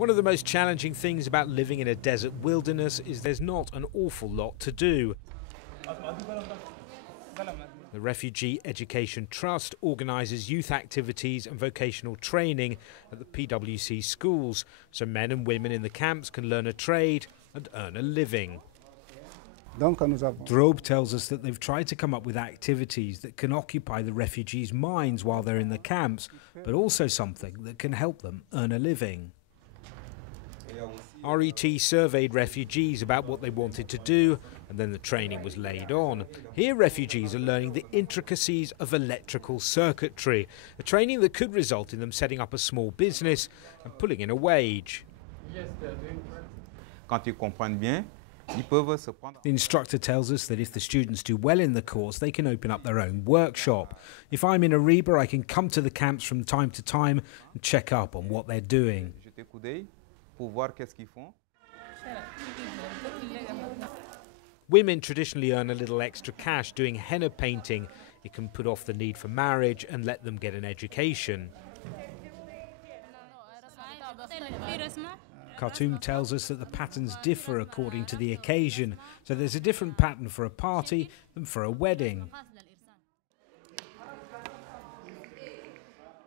One of the most challenging things about living in a desert wilderness is there's not an awful lot to do. The Refugee Education Trust organises youth activities and vocational training at the PWC schools, so men and women in the camps can learn a trade and earn a living. Drobe tells us that they've tried to come up with activities that can occupy the refugees' minds while they're in the camps, but also something that can help them earn a living. RET surveyed refugees about what they wanted to do, and then the training was laid on. Here refugees are learning the intricacies of electrical circuitry, a training that could result in them setting up a small business and pulling in a wage. The instructor tells us that if the students do well in the course, they can open up their own workshop. If I'm in Ariba, I can come to the camps from time to time and check up on what they're doing. Women traditionally earn a little extra cash doing henna painting. It can put off the need for marriage and let them get an education. Khartoum tells us that the patterns differ according to the occasion, so there's a different pattern for a party than for a wedding.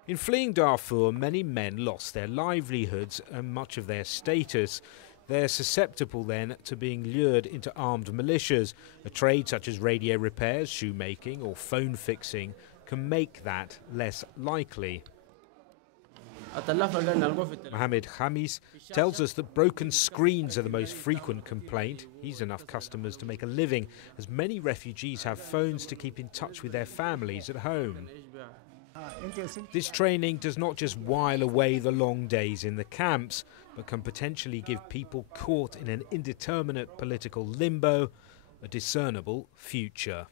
In fleeing Darfur, many men lost their livelihoods and much of their status. They're susceptible then to being lured into armed militias. A trade such as radio repairs, shoemaking or phone fixing can make that less likely. Mohamed Khamis tells us that broken screens are the most frequent complaint. He's enough customers to make a living, as many refugees have phones to keep in touch with their families at home. This training does not just while away the long days in the camps, but can potentially give people caught in an indeterminate political limbo a discernible future.